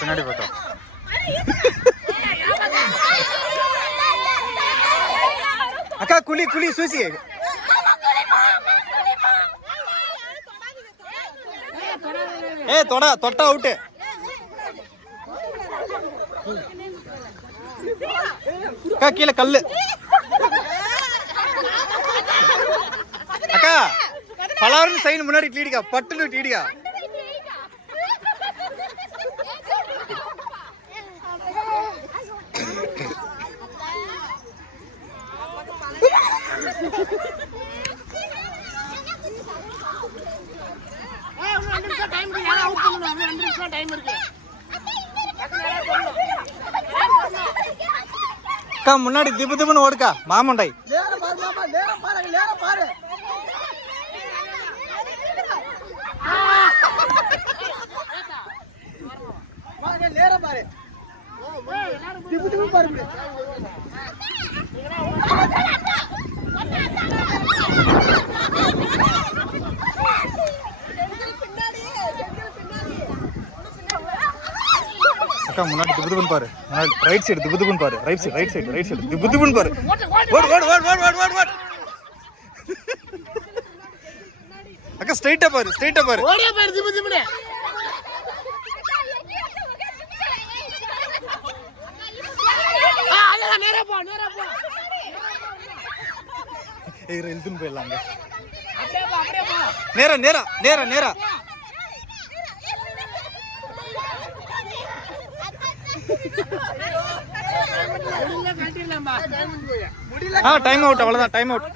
பின்னாடி போட்டோம். அக்கா குழி குழி சூசி. தொட்டா அவுட்டு. அக்கா கீழே கல்லு. அக்கா பலாருன்னு சைன் முன்னாடி டீடிக்கா பட்டுன்னு டீடிக்கா. அக்கா முன்னாடி திப்பு திப்புன்னு ஓடுக்கா மாமண்டை. அக்கா முன்னாடி திபுதுபுன்னு பாரு. முன்னாடி ரைட் சைடு திபுதுபுன்னு பாரு. ரைட் சைடு திபுதுபுன்னு பாரு. அக்கா ஸ்ட்ரைட்டா பாரு. ஓடியா பாரு திபுதுபுன்னு. நேரா போ. எழுதுன்னு போயிடலாங்க. அப்படியே போ. நேரா. Time out. அவ்வளவுதான் டைம் அவுட்.